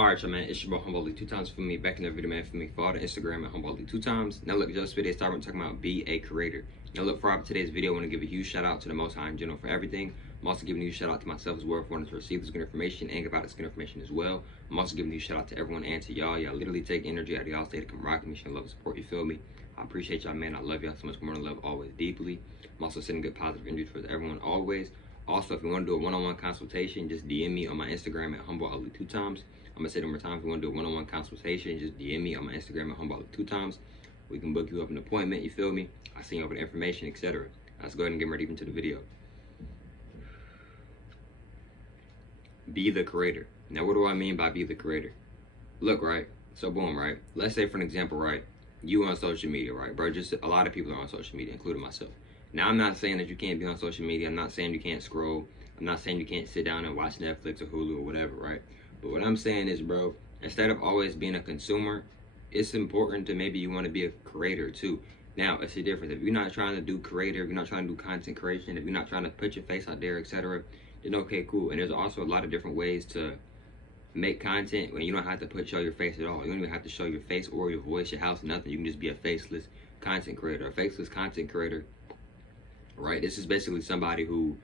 Alright, y'all, man, it's your boy Humboldt 2 times for me. Back in the video, man, for me. Follow the Instagram at Humboldt 2 times. Now, look, just today, start talking about be a creator. Now, look, for today's video, I want to give a huge shout out to the Most High in general for everything. I'm also giving you a shout out to myself as well for wanting to receive this good information and give out this good information as well. I'm also giving you a shout out to everyone and to y'all. Y'all literally take energy out of y'all stay to come rock me, show love and support. You feel me? I appreciate y'all, man. I love y'all so much more than love always deeply. I'm also sending good positive energy for everyone always. Also, if you want to do a one-on-one consultation, just DM me on my Instagram at Humboldt 2 times. I'm gonna say it one more time. If you want to do a one-on-one consultation, just DM me on my Instagram at Humboldt 2 times. We can book you up an appointment. You feel me? I send you over the information, etc. Let's go ahead and get ready into the video. Be the creator. Now, what do I mean by be the creator? Look, right? So, boom, right? Let's say, for an example, right? You on social media, right, bro? Just a lot of people are on social media, including myself. Now, I'm not saying that you can't be on social media. I'm not saying you can't scroll. I'm not saying you can't sit down and watch Netflix or Hulu or whatever, right? But what I'm saying is, bro, instead of always being a consumer, it's important to maybe you want to be a creator too. Now, it's a difference. If you're not trying to do creator, if you're not trying to do content creation, if you're not trying to put your face out there, etc., then okay, cool. And there's also a lot of different ways to make content when you don't have to show your face at all. You don't even have to show your face or your voice, your house, nothing. You can just be a faceless content creator. A faceless content creator, right? This is basically somebody who,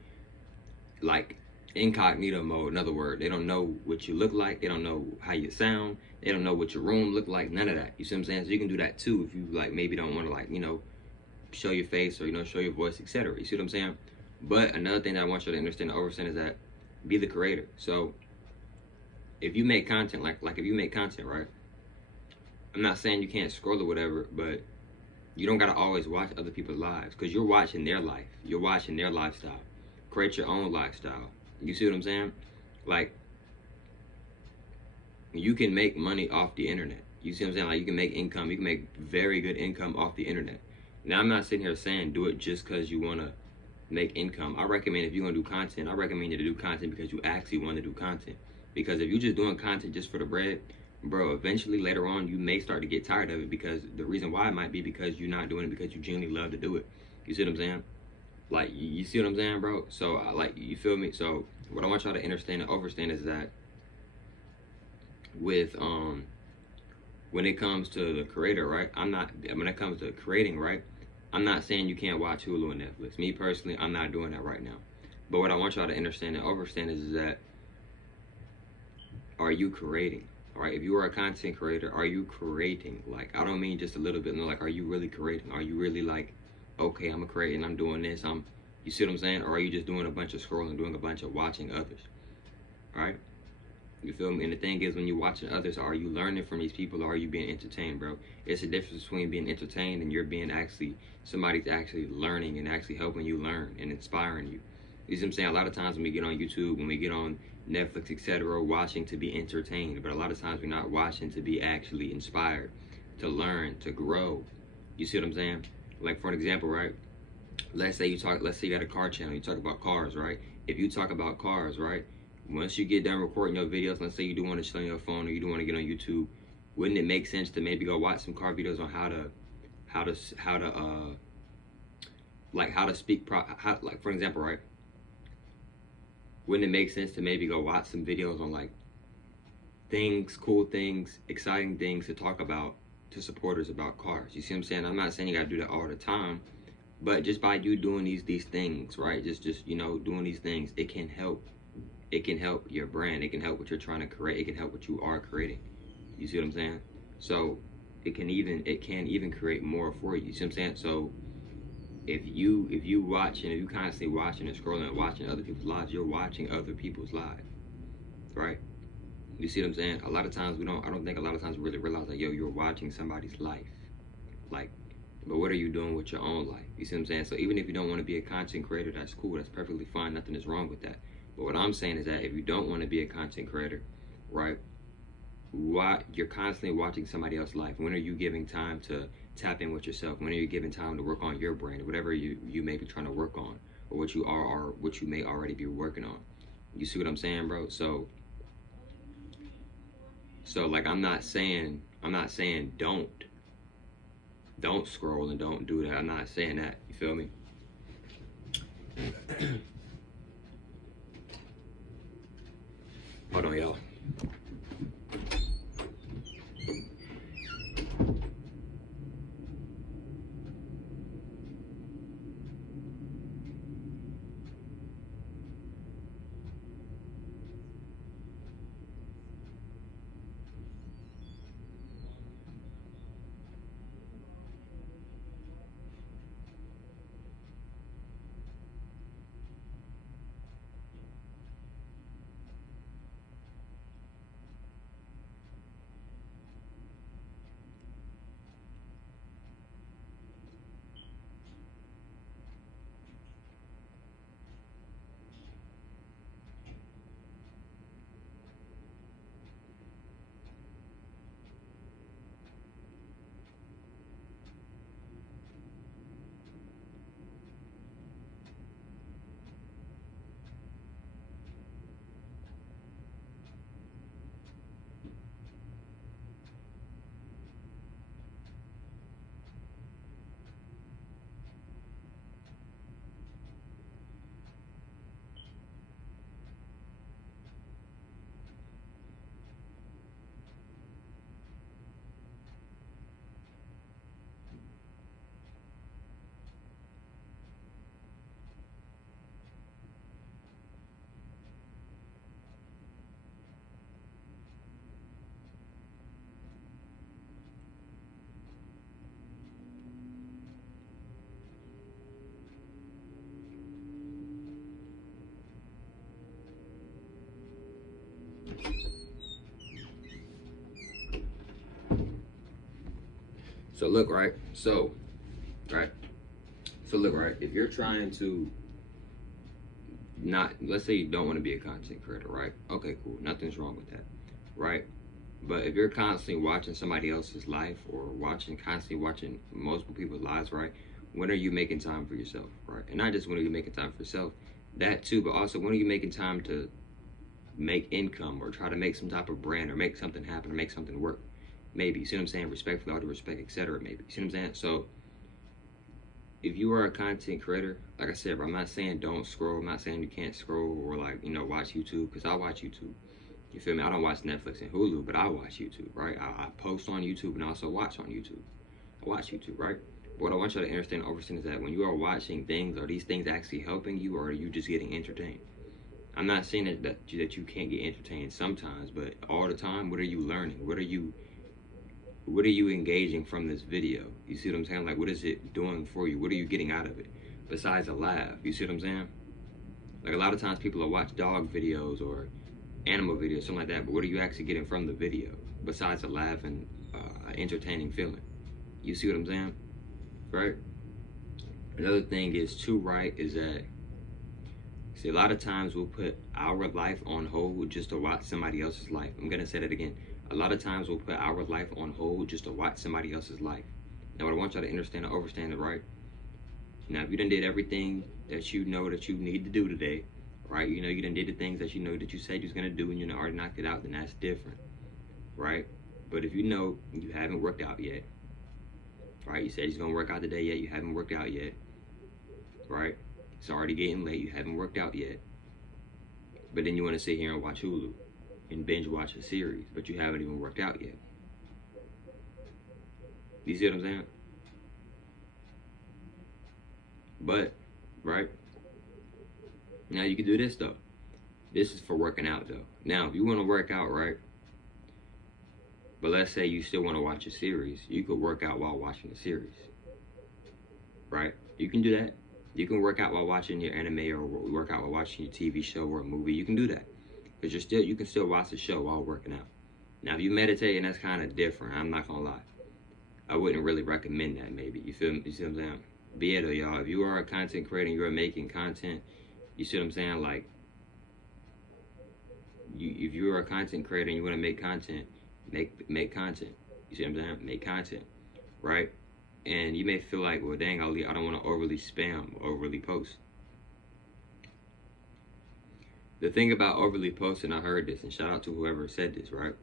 like, incognito mode. In other words, they don't know what you look like, they don't know how you sound, they don't know what your room look like, none of that. You see what I'm saying? So you can do that too if you like maybe don't want to, like, you know, show your face or, you know, show your voice, etc. You see what I'm saying? But another thing that I want you to understand and understand is that be the creator. So if you make content, like if you make content, right? I'm not saying you can't scroll or whatever, but you don't gotta always watch other people's lives, because you're watching their life, you're watching their lifestyle. Create your own lifestyle. You see what I'm saying? Like, you can make money off the internet. You see what I'm saying? Like, you can make income. You can make very good income off the internet. Now, I'm not sitting here saying do it just because you want to make income. I recommend if you're going to do content, I recommend you to do content because you actually want to do content. Because if you're just doing content just for the bread, bro, eventually later on, you may start to get tired of it, because the reason why might be because you're not doing it because you genuinely love to do it. You see what I'm saying? Like, you see what I'm saying, bro? So, like, you feel me? So, what I want y'all to understand and understand is that with, when it comes to the creator, right? When it comes to creating, right? I'm not saying you can't watch Hulu and Netflix. Me, personally, I'm not doing that right now. But what I want y'all to understand and understand is that, are you creating? All right? If you are a content creator, are you creating? Like, I don't mean just a little bit. No, like, are you really creating? Are you really, like, okay, I'm creating, I'm doing this, you see what I'm saying? Or are you just doing a bunch of scrolling, doing a bunch of watching others? All right? You feel me? And the thing is, when you're watching others, are you learning from these people, or are you being entertained, bro? It's a difference between being entertained and you're being somebody's actually learning and actually helping you learn and inspiring you. You see what I'm saying? A lot of times when we get on YouTube, when we get on Netflix, etc., we're watching to be entertained. But a lot of times we're not watching to be actually inspired, to learn, to grow. You see what I'm saying? Like, for an example, right? Let's say you got a car channel, you talk about cars, right? If you talk about cars, right? Once you get done recording your videos, let's say you do want to show your phone or you do want to get on YouTube, wouldn't it make sense to maybe go watch some car videos on how to speak, like, for example, right? Wouldn't it make sense to maybe go watch some videos on, like, things, cool things, exciting things to talk about to supporters about cars? You see what I'm saying? I'm not saying you gotta do that all the time, but just by you doing these things, right? Just you know, doing these things, it can help your brand. It can help what you're trying to create. It can help what you are creating. You see what I'm saying? So it can even create more for you. You see what I'm saying? So if you watch, and if you constantly watching and scrolling and watching other people's lives, you're watching other people's lives, right? You see what I'm saying? A lot of times I don't think a lot of times we really realize that, yo, you're watching somebody's life. Like, but what are you doing with your own life? You see what I'm saying? So even if you don't want to be a content creator, that's cool. That's perfectly fine. Nothing is wrong with that. But what I'm saying is that if you don't want to be a content creator, right, why you're constantly watching somebody else's life? When are you giving time to tap in with yourself? When are you giving time to work on your brand, whatever you may be trying to work on, or what you are, or what you may already be working on? You see what I'm saying, bro? So like, I'm not saying don't scroll and don't do that. I'm not saying that. You feel me? Hold on, y'all. So look, right? Right? So look, right? If you're trying to not, let's say you don't want to be a content creator, right? Okay, cool. Nothing's wrong with that, right? But if you're constantly watching somebody else's life or constantly watching multiple people's lives, right? When are you making time for yourself, right? And not just when are you making time for yourself, that too, but also when are you making time to make income or try to make some type of brand or make something happen or make something work? Maybe, you see what I'm saying? Respectfully, all due respect, etc. Maybe, you see what I'm saying? So if you are a content creator, like I said, I'm not saying don't scroll. I'm not saying you can't scroll or like, watch YouTube, because I watch YouTube. You feel me? I don't watch Netflix and Hulu, but I watch YouTube, right? I post on YouTube and also watch on YouTube. I watch YouTube, right? But what I want you to understand and understand is that when you are watching things, are these things actually helping you, or are you just getting entertained? I'm not saying that you can't get entertained sometimes, but all the time, what are you learning? What are you engaging from this video? You see what I'm saying? Like, what is it doing for you? What are you getting out of it besides a laugh? You see what I'm saying? Like, a lot of times people will watch dog videos or animal videos, something like that, but what are you actually getting from the video besides a laugh and entertaining feeling? You see what I'm saying? Right? Another thing is too, right, is that, see, a lot of times we'll put our life on hold just to watch somebody else's life. I'm gonna say that again. A lot of times we'll put our life on hold just to watch somebody else's life. Now, what I want y'all to understand and understand it, right? Now, if you done did everything that you know that you need to do today, right? You done did the things that you know that you said you was gonna do and you already knocked it out, then that's different, right? But if you know you haven't worked out yet, right? You said you're gonna work out today, yet you haven't worked out yet, right? It's already getting late, you haven't worked out yet. But then you want to sit here and watch Hulu and binge watch a series, but you haven't even worked out yet. You see what I'm saying? But, right? Now you can do this though. This is for working out though. Now, if you want to work out, right? But let's say you still want to watch a series, you could work out while watching the series, right? You can do that. You can work out while watching your anime or work out while watching your TV show or a movie. You can do that because you can still watch the show while working out. Now, if you meditate, and that's kind of different, I'm not gonna lie. I wouldn't really recommend that. Maybe you feel me? You see what I'm saying? But yeah, though, y'all. If you are a content creator, and you're making content. You see what I'm saying? Like, if you're a content creator and you want to make content, make content. You see what I'm saying? Make content, right? And you may feel like, well, dang, I don't want to overly spam, overly post. The thing about overly posting, I heard this, and shout out to whoever said this, right?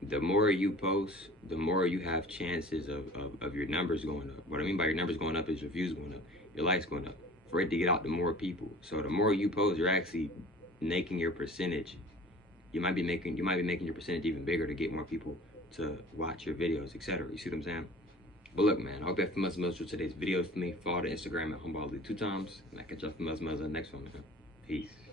The more you post, the more you have chances of your numbers going up. What I mean by your numbers going up is your views going up, your likes going up, for it to get out to more people. So the more you post, you're actually making your percentage. You might be making your percentage even bigger to get more people to watch your videos, etc. You see what I'm saying? But look, man, I hope you have fun with today's video for me. Follow the Instagram at HomeBallLeague 2 times. And I'll catch y'all for on the next one, man. Peace.